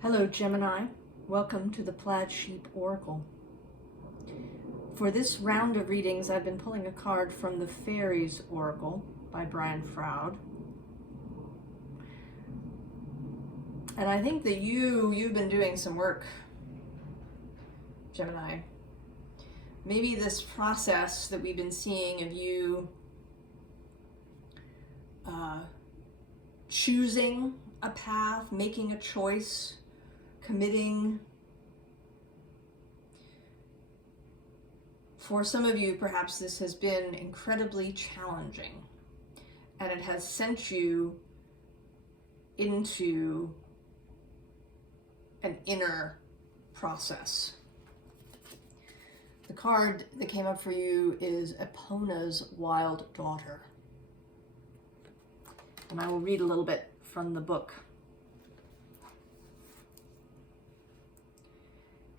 Hello, Gemini. Welcome to the Plaid Oracle. For this round of readings, I've been pulling a card from the Faeries Oracle by Brian Froud. And I think that you've been doing some work, Gemini. Maybe this process that we've been seeing of you choosing a path, making a choice, committing. For some of you, perhaps this has been incredibly challenging, and it has sent you into an inner process. The card that came up for you is Epona's Wild Daughter. And I will read a little bit from the book.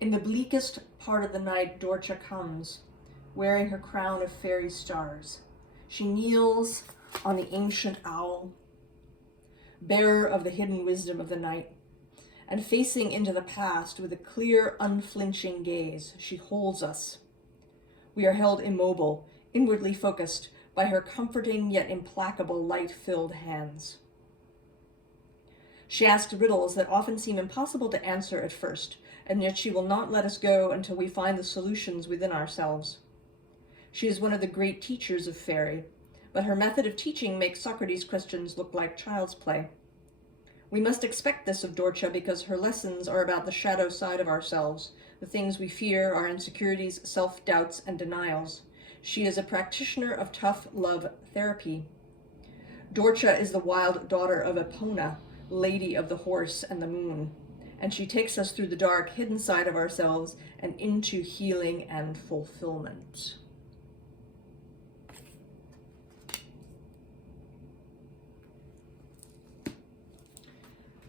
In the bleakest part of the night, Dorcha comes, wearing her crown of fairy stars. She kneels on the ancient owl, bearer of the hidden wisdom of the night, and facing into the past with a clear, unflinching gaze, she holds us. We are held immobile, inwardly focused by her comforting yet implacable light-filled hands. She asks riddles that often seem impossible to answer at first, and yet she will not let us go until we find the solutions within ourselves. She is one of the great teachers of fairy, but her method of teaching makes Socrates' questions look like child's play. We must expect this of Dorcha because her lessons are about the shadow side of ourselves, the things we fear, our insecurities, self-doubts, and denials. She is a practitioner of tough love therapy. Dorcha is the wild daughter of Epona, lady of the horse and the moon, and she takes us through the dark, hidden side of ourselves and into healing and fulfillment.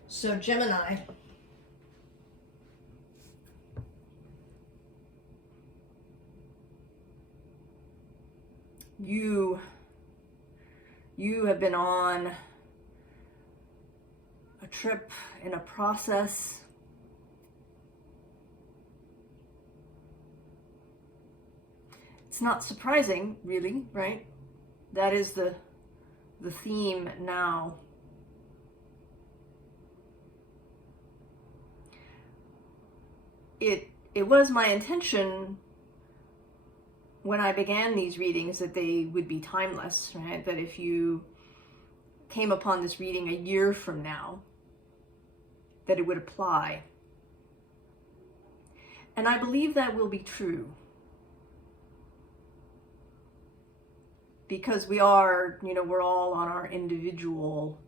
So, Gemini, you have been on a trip in a process it's not surprising, really, right? That is the theme now. It was my intention when I began these readings that they would be timeless, right? That if you came upon this reading a year from now, that it would apply. And I believe that will be true. Because we are, we're all on our individual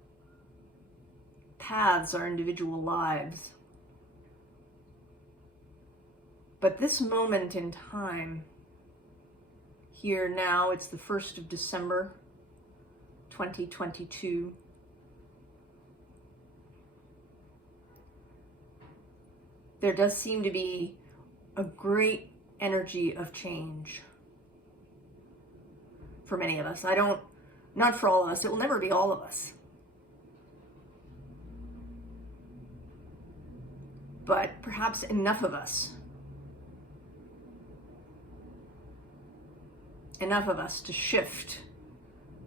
paths, our individual lives. But this moment in time, here now, it's the 1st of December, 2022. There does seem to be a great energy of change for many of us. Not for all of us. It will never be all of us. But perhaps enough of us. Enough of us to shift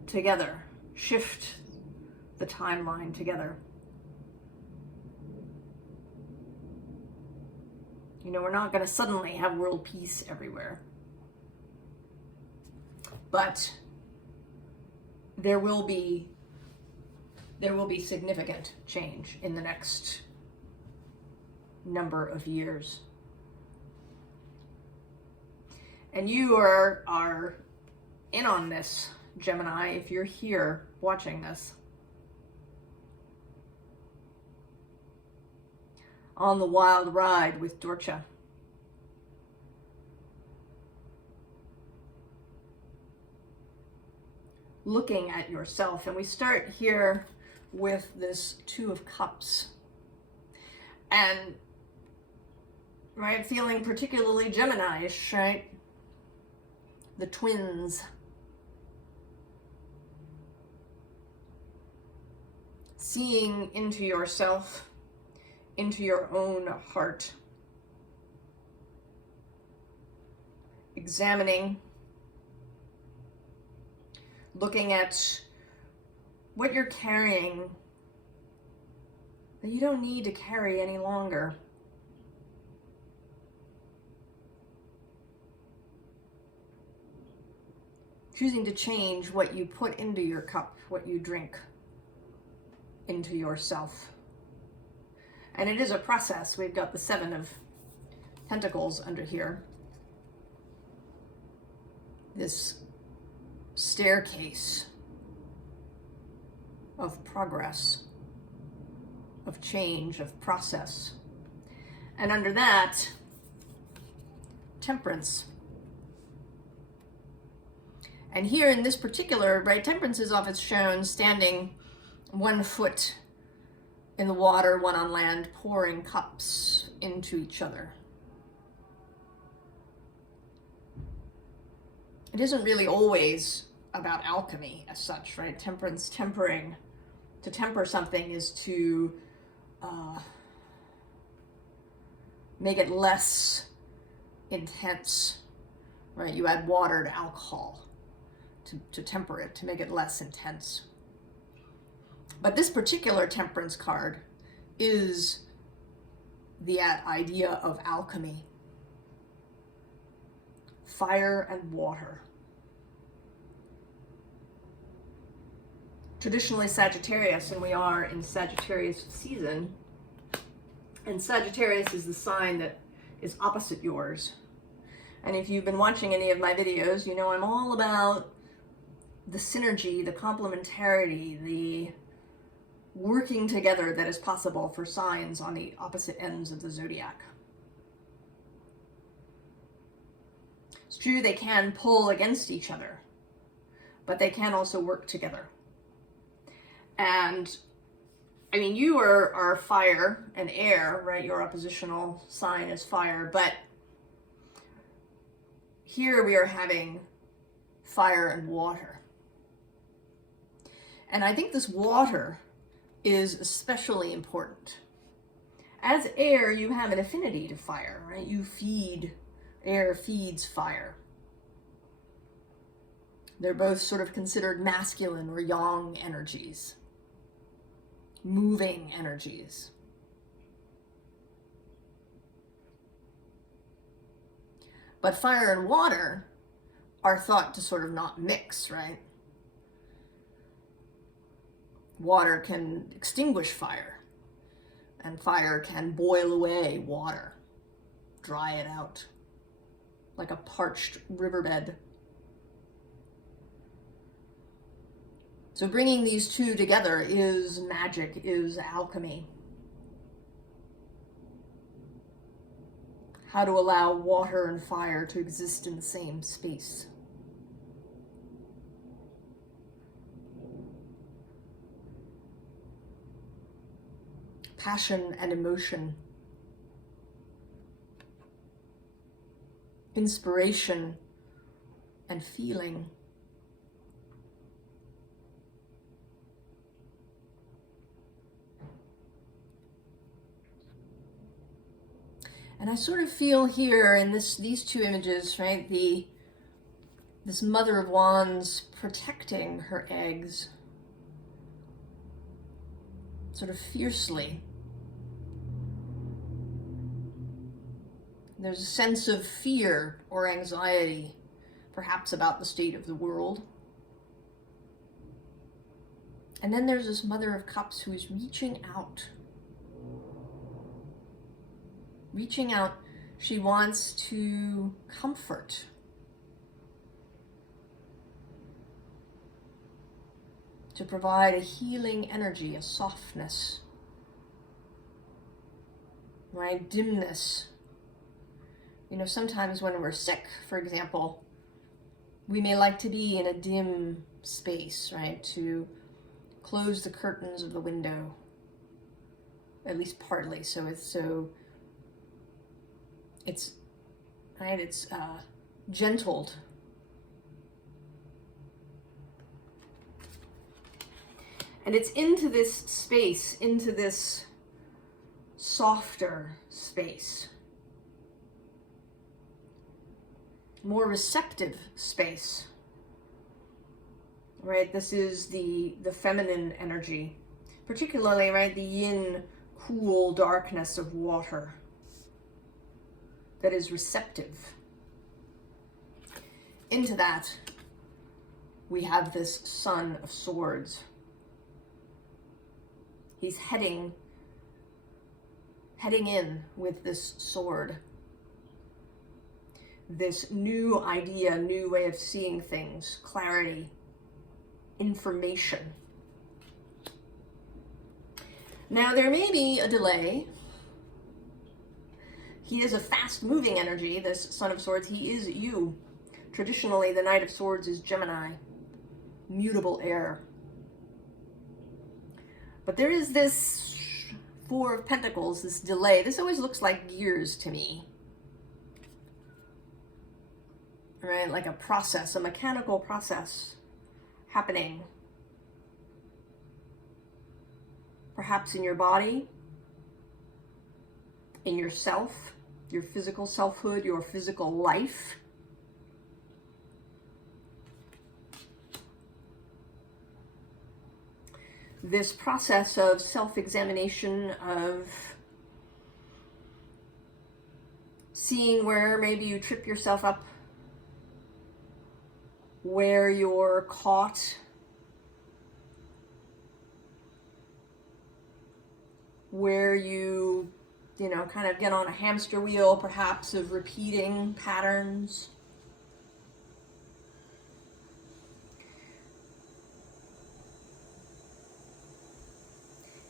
together, shift the timeline together. We're not going to suddenly have world peace everywhere. But there will be significant change in the next number of years. And you are in on this, Gemini, if you're here watching this. On the wild ride with Dorcha. Looking at yourself. And we start here with this Two of Cups. And, right, feeling particularly Gemini-ish, right? The twins. Seeing into yourself into your own heart, examining, looking at what you're carrying that you don't need to carry any longer. Choosing to change what you put into your cup, what you drink into yourself. And it is a process. We've got the 7 of Pentacles under here. This staircase of progress, of change, of process. And under that, Temperance. And here in this particular, right, Temperance is often shown standing 1 foot in the water, 1 on land, pouring cups into each other. It isn't really always about alchemy as such, right? Temperance, tempering. To temper something is to make it less intense, right? You add water to alcohol to temper it, to make it less intense. But this particular Temperance card is the idea of alchemy. Fire and water. Traditionally Sagittarius, and we are in Sagittarius season. And Sagittarius is the sign that is opposite yours. And if you've been watching any of my videos, you know I'm all about the synergy, the complementarity, the working together that is possible for signs on the opposite ends of the zodiac. It's true they can pull against each other, but they can also work together. And I mean, you are fire and air, right? Your oppositional sign is fire, but here we are having fire and water. And I think this water is especially important. As air, you have an affinity to fire, right? You feed, air feeds fire. They're both sort of considered masculine or yang energies, moving energies. But fire and water are thought to sort of not mix, right? Water can extinguish fire, and fire can boil away water, dry it out, like a parched riverbed. So bringing these two together is magic, is alchemy. How to allow water and fire to exist in the same space. Passion and emotion. Inspiration and feeling. And I sort of feel here in these 2 images, right, this Mother of Wands protecting her eggs sort of fiercely. There's a sense of fear or anxiety, perhaps about the state of the world. And then there's this Mother of Cups who is reaching out. Reaching out, she wants to comfort. To provide a healing energy, a softness, right? Dimness. You know, sometimes when we're sick, for example, we may like to be in a dim space, right? To close the curtains of the window, at least partly, so it's right, it's gentled. And it's into this space, into this softer space, more receptive space, right? This is the feminine energy, particularly, right, the yin, cool darkness of water that is receptive. Into that, we have this Son of Swords. He's heading in with this sword. This new idea, new way of seeing things, clarity, information. Now, there may be a delay. He is a fast-moving energy, this Son of Swords. He is you. Traditionally, the Knight of Swords is Gemini, mutable air. But there is this Four of Pentacles, this delay. This always looks like gears to me. Right? Like a process, a mechanical process happening. Perhaps in your body, in yourself, your physical selfhood, your physical life. This process of self-examination, of seeing where maybe you trip yourself up, where you're caught, where you kind of get on a hamster wheel, perhaps, of repeating patterns.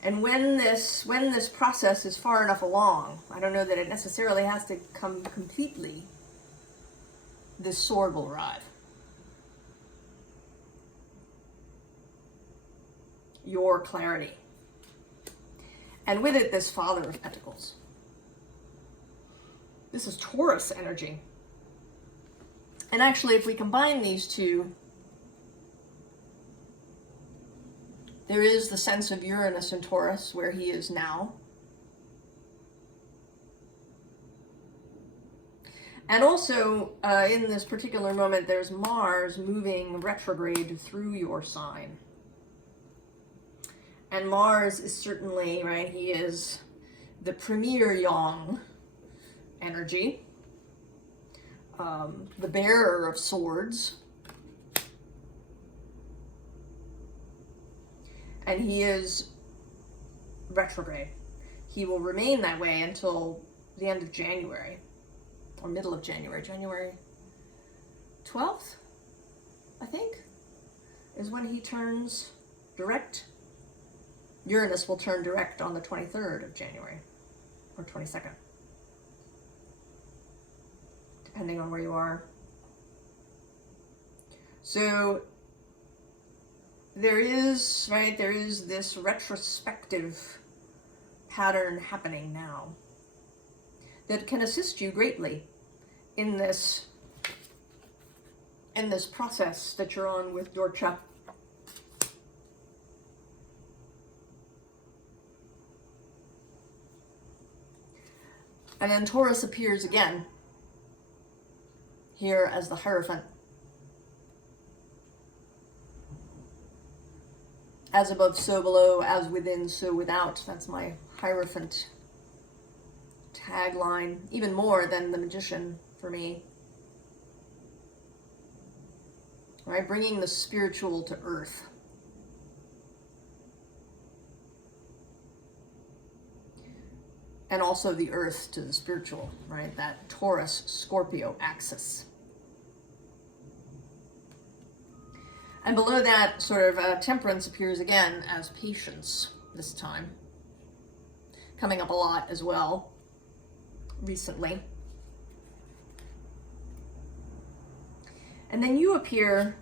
And when this process is far enough along, I don't know that it necessarily has to come completely, this sword will arrive. Your clarity. And with it, this Father of Pentacles. This is Taurus energy. And actually, if we combine these two, there is the sense of Uranus in Taurus, where he is now. And also, in this particular moment, there's Mars moving retrograde through your sign. And Mars is certainly, right, he is the premier yang energy, the bearer of swords. And he is retrograde. He will remain that way until the end of January, or middle of January. January 12th, I think, is when he turns direct. Uranus will turn direct on the 23rd of January, or 22nd, depending on where you are. So there is this retrospective pattern happening now that can assist you greatly in this process that you're on with Dorcha. And then Taurus appears again here as the Hierophant. As above, so below, as within, so without. That's my Hierophant tagline, even more than the Magician for me. Right, bringing the spiritual to earth. And also the earth to the spiritual, right? That Taurus-Scorpio axis. And below that, sort of, Temperance appears again as Patience this time. Coming up a lot as well, recently. And then you appear,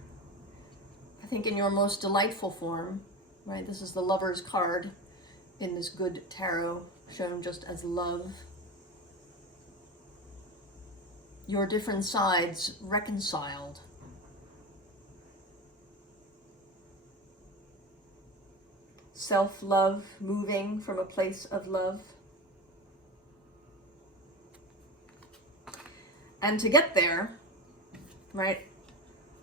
I think, in your most delightful form, right? This is the Lover's card in this good tarot, shown just as love. Your different sides reconciled. Self-love moving from a place of love. And to get there, right,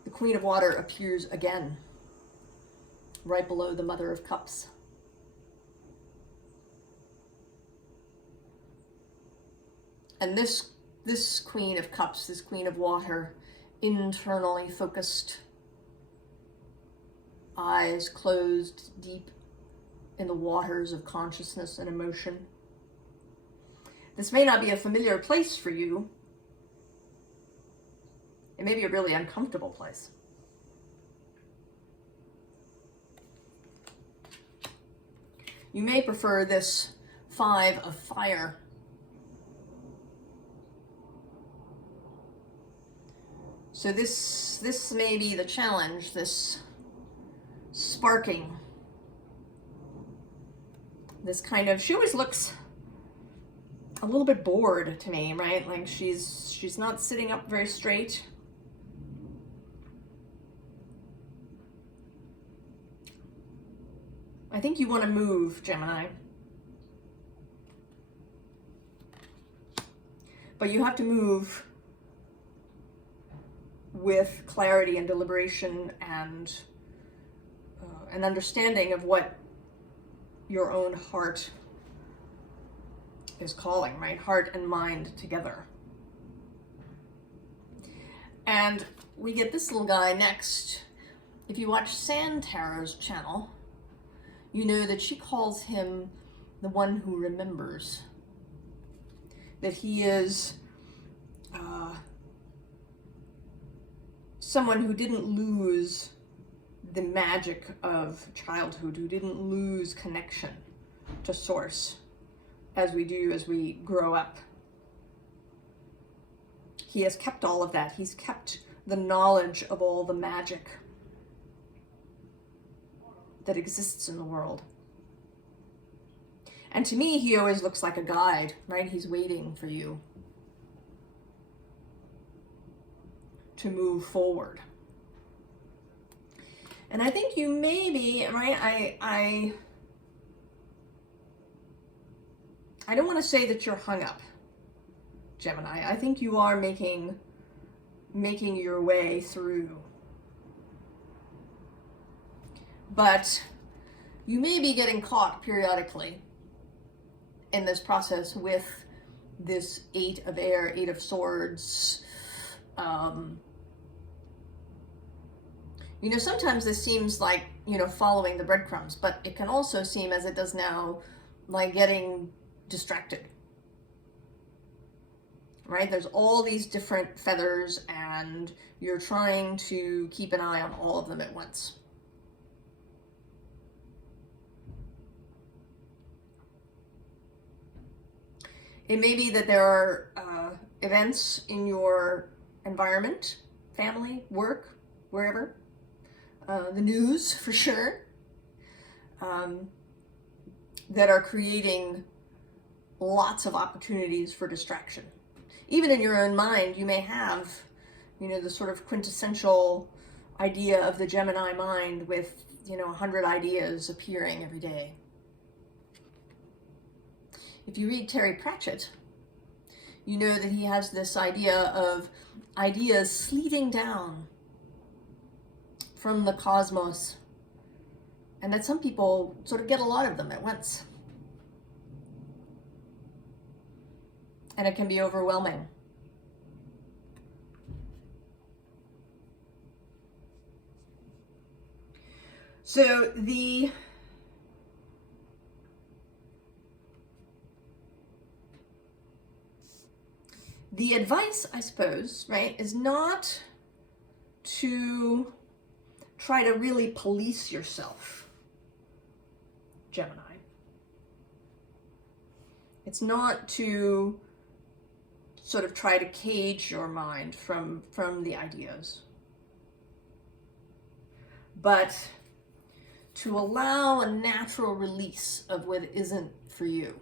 the Queen of Water appears again, right below the Mother of Cups. And this Queen of Cups, this Queen of Water, internally focused, eyes closed deep in the waters of consciousness and emotion. This may not be a familiar place for you. It may be a really uncomfortable place. You may prefer this 5 of fire. So this may be the challenge, this sparking. This kind of, she always looks a little bit bored to me, right? Like she's not sitting up very straight. I think you want to move, Gemini. But you have to move with clarity and deliberation and an understanding of what your own heart is calling, right? Heart and mind together. And we get this little guy next. If you watch Sand Tarot's channel, you know that she calls him the one who remembers. That he is someone who didn't lose the magic of childhood, who didn't lose connection to source as we do as we grow up. He has kept all of that. He's kept the knowledge of all the magic that exists in the world. And to me, he always looks like a guide, right? He's waiting for you to move forward. And I think you may be, right? I don't want to say that you're hung up, Gemini. I think you are making your way through. But you may be getting caught periodically in this process with this 8 of air, 8 of swords. You know, sometimes this seems like, you know, following the breadcrumbs, but it can also seem, as it does now, like getting distracted. Right? There's all these different feathers and you're trying to keep an eye on all of them at once. It may be that there are events in your environment, family, work, wherever, the news for sure, that are creating lots of opportunities for distraction. Even in your own mind, you may have, you know, the sort of quintessential idea of the Gemini mind with, you know, 100 ideas appearing every day. If you read Terry Pratchett, you know that he has this idea of ideas sleeting down from the cosmos, and that some people sort of get a lot of them at once. And it can be overwhelming. So the advice, I suppose, right, is not to try to really police yourself, Gemini. It's not to sort of try to cage your mind from the ideas, but to allow a natural release of what isn't for you.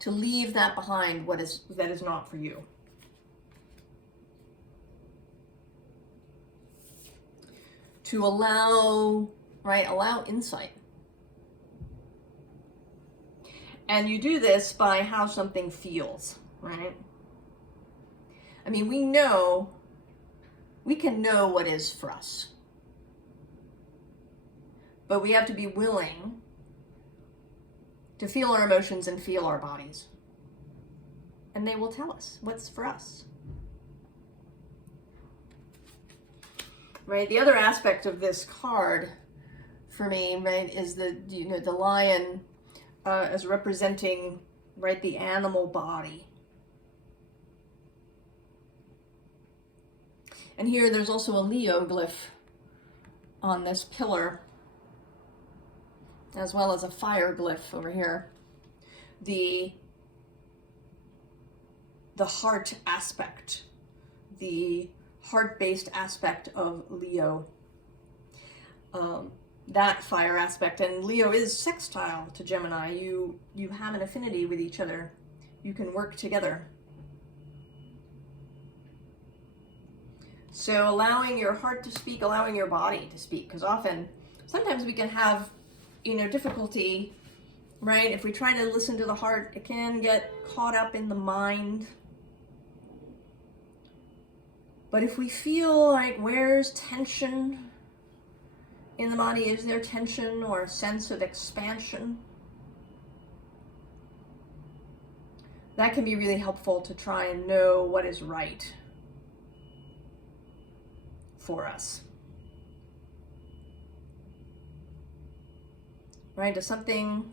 To leave that behind, that is not for you. To allow insight. And you do this by how something feels, right? I mean, we can know what is for us. But we have to be willing to feel our emotions and feel our bodies. And they will tell us what's for us. Right? The other aspect of this card for me, right, is the lion as representing, right, the animal body. And here there's also a Leo glyph on this pillar, as well as a fire glyph over here. The heart aspect, the heart-based aspect of Leo, that fire aspect. And Leo is sextile to Gemini. You have an affinity with each other. You can work together. So allowing your heart to speak, allowing your body to speak, because sometimes we can have, difficulty, right? If we try to listen to the heart, it can get caught up in the mind. But if we feel like, where's tension in the body? Is there tension or a sense of expansion? That can be really helpful to try and know what is right for us. Right? Does something,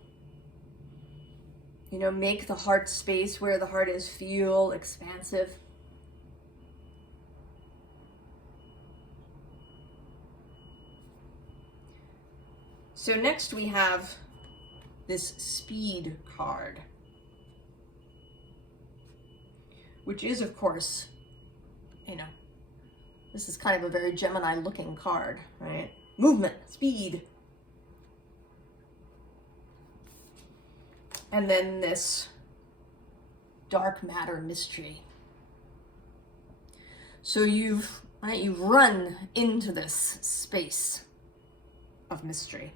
make the heart space where the heart is feel expansive? So next we have this speed card, which is, of course, this is kind of a very Gemini looking card, right? Movement, speed. And then this dark matter mystery. So you've run into this space of mystery.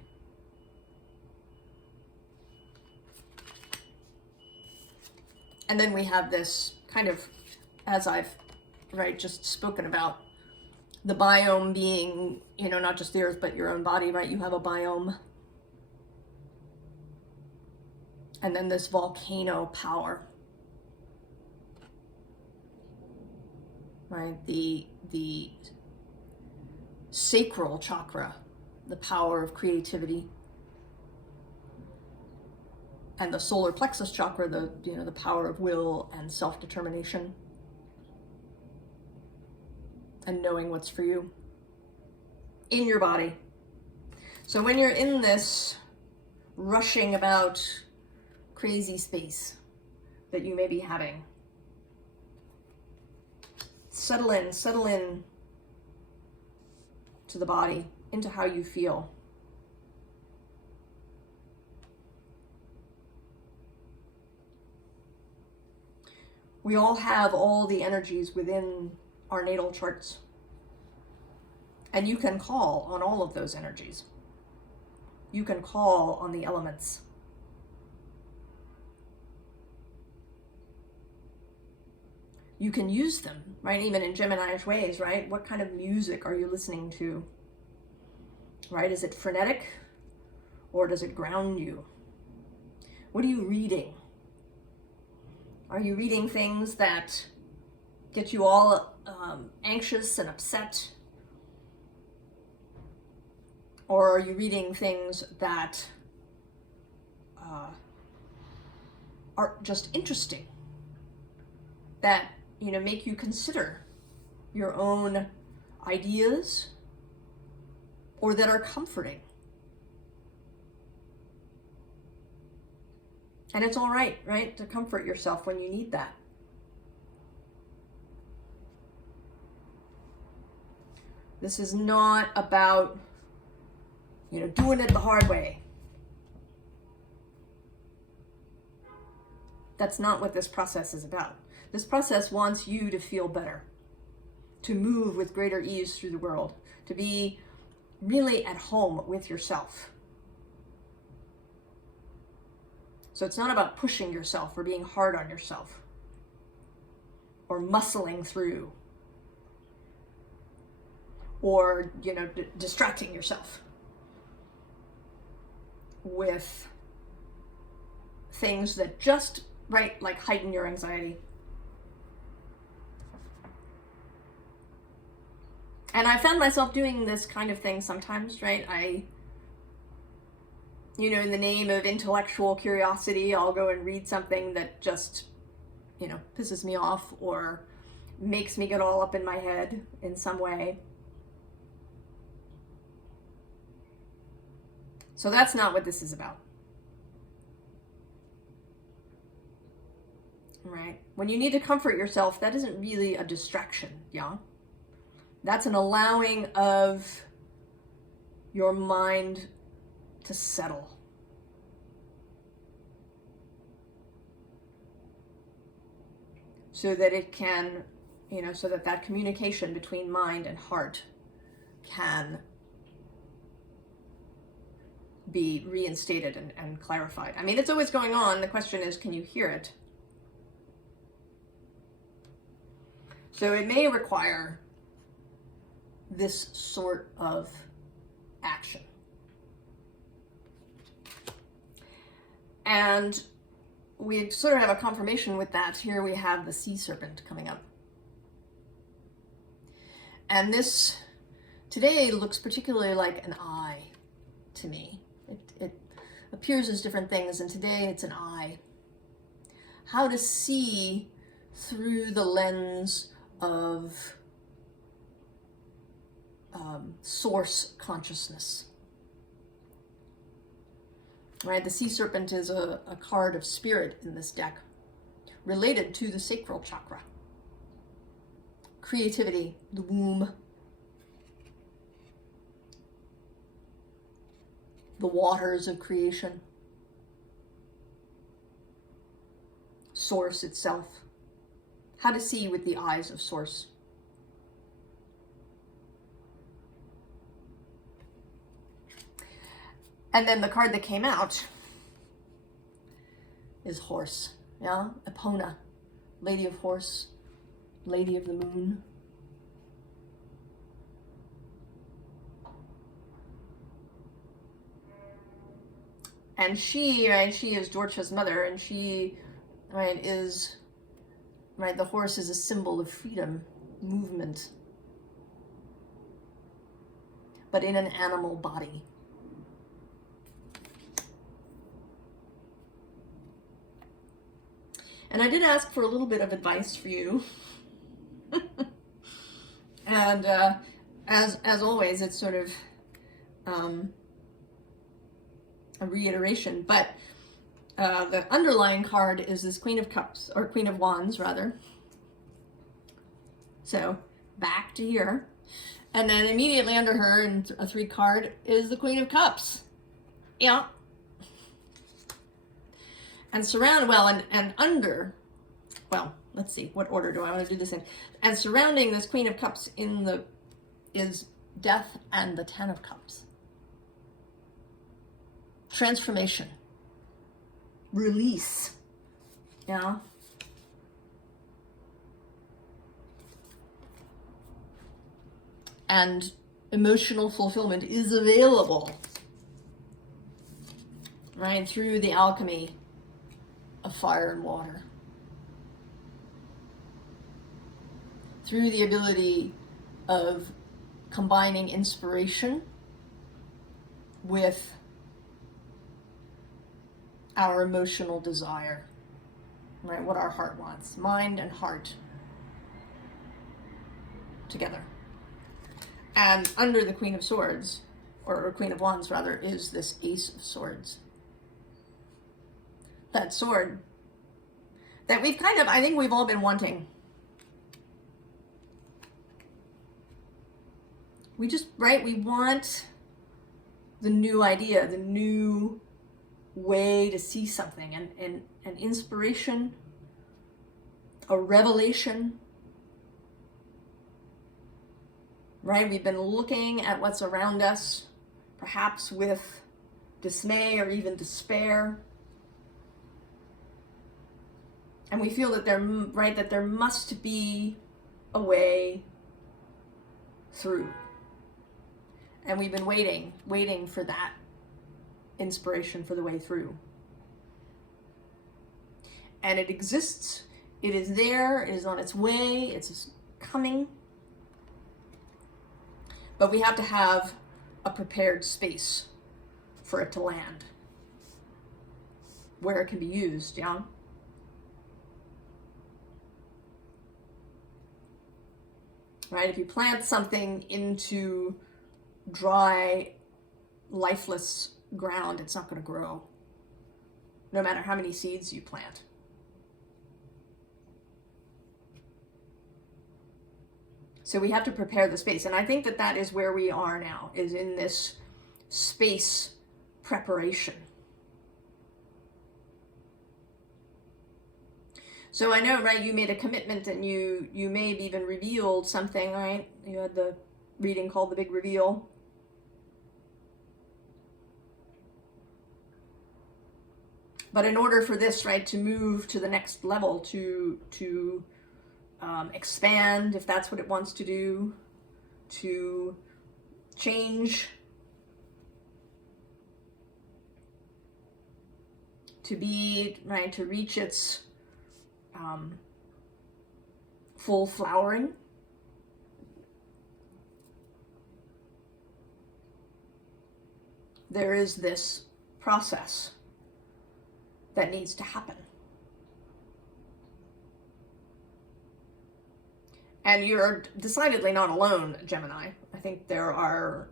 And then we have this kind of, as I've just spoken about, the biome being, not just the earth, but your own body, right? You have a biome. And then this volcano power, right? The sacral chakra, the power of creativity. And the solar plexus chakra, the power of will and self-determination. And knowing what's for you in your body. So when you're in this rushing about crazy space that you may be having, settle in to the body, into how you feel. We all have all the energies within our natal charts. And you can call on all of those energies. You can call on the elements. You can use them, right? Even in Gemini-ish ways, right? What kind of music are you listening to? Right? Is it frenetic? Or does it ground you? What are you reading? Are you reading things that get you all anxious and upset? Or are you reading things that are just interesting, that make you consider your own ideas, or that are comforting? And it's all right, right, to comfort yourself when you need that. This is not about, doing it the hard way. That's not what this process is about. This process wants you to feel better, to move with greater ease through the world, to be really at home with yourself. So it's not about pushing yourself or being hard on yourself or muscling through or, distracting yourself with things that just, like heighten your anxiety. And I found myself doing this kind of thing sometimes, right? In the name of intellectual curiosity, I'll go and read something that just, pisses me off or makes me get all up in my head in some way. So that's not what this is about. Right? When you need to comfort yourself, that isn't really a distraction, yeah? That's an allowing of your mind to settle. So that it can, so that communication between mind and heart can be reinstated and clarified. I mean, it's always going on. The question is, can you hear it? So it may require this sort of action. And we sort of have a confirmation with that. Here we have the sea serpent coming up. And this today looks particularly like an eye to me. It appears as different things, and today it's an eye. How to see through the lens of source consciousness. Right, the sea serpent is a card of spirit in this deck, related to the sacral chakra. Creativity, the womb, the waters of creation, source itself. How to see with the eyes of source. And then the card that came out is horse, yeah? Epona, lady of horse, lady of the moon. And she is Dorcha's mother, and she, is, the horse is a symbol of freedom, movement, but in an animal body. And I did ask for a little bit of advice for you. And as always, it's sort of a reiteration. But the underlying card is this Queen of Cups, or Queen of Wands, rather. So back to here. And then immediately under her, in a 3 card, is the Queen of Cups. Yeah. And let's see, what order do I want to do this in? And surrounding this Queen of Cups is Death and the 10 of Cups. Transformation. Release. Yeah. And emotional fulfillment is available, right, through the alchemy of fire and water. Through the ability of combining inspiration with our emotional desire, right? What our heart wants, mind and heart together. And under the Queen of Swords, or Queen of Wands rather, is this Ace of Swords. That sword that we've I think we've all been wanting. We want the new idea, the new way to see something, and an inspiration, a revelation, right? We've been looking at what's around us, perhaps with dismay or even despair. And we feel that that there must be a way through. And we've been waiting for that inspiration for the way through. And it exists. It is there. It is on its way. It's coming. But we have to have a prepared space for it to land, where it can be used, yeah? Right? If you plant something into dry, lifeless ground, it's not going to grow, no matter how many seeds you plant. So we have to prepare the space. And I think that that is where we are now, is in this space preparation. So I know, right, you made a commitment and you may have even revealed something, right? You had the reading called The Big Reveal. But in order for this, right, to move to the next level, to expand, if that's what it wants to do, to change, to be, right, to reach its full flowering, there is this process that needs to happen. And you're decidedly not alone, Gemini. I think there are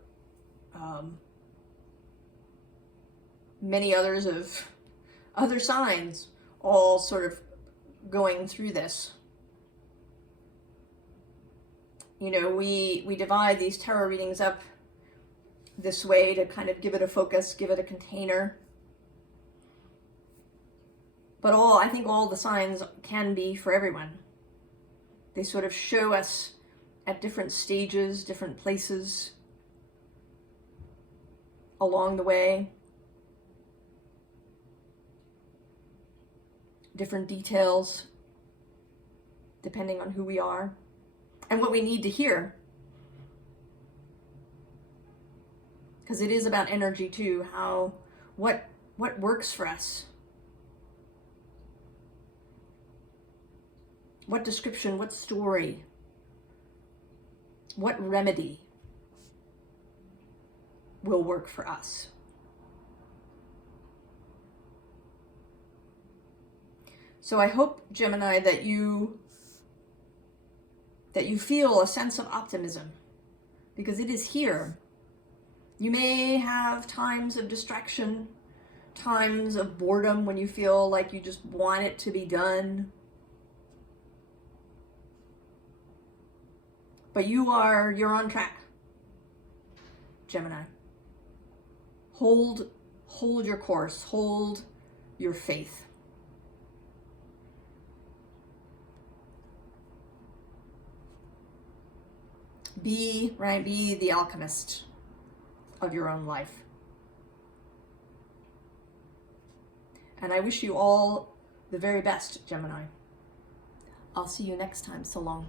many others of other signs all sort of going through this. You know, we divide these tarot readings up this way to kind of give it a focus, give it a container. But I think all the signs can be for everyone. They sort of show us at different stages, different places along the way, different details, depending on who we are and what we need to hear. Because it is about energy too, what works for us. What description, what story, what remedy will work for us. So I hope, Gemini, that you feel a sense of optimism, because it is here. You may have times of distraction, times of boredom when you feel like you just want it to be done. But you're on track, Gemini. Hold your course, hold your faith. Be the alchemist of your own life. And I wish you all the very best, Gemini. I'll see you next time. So long.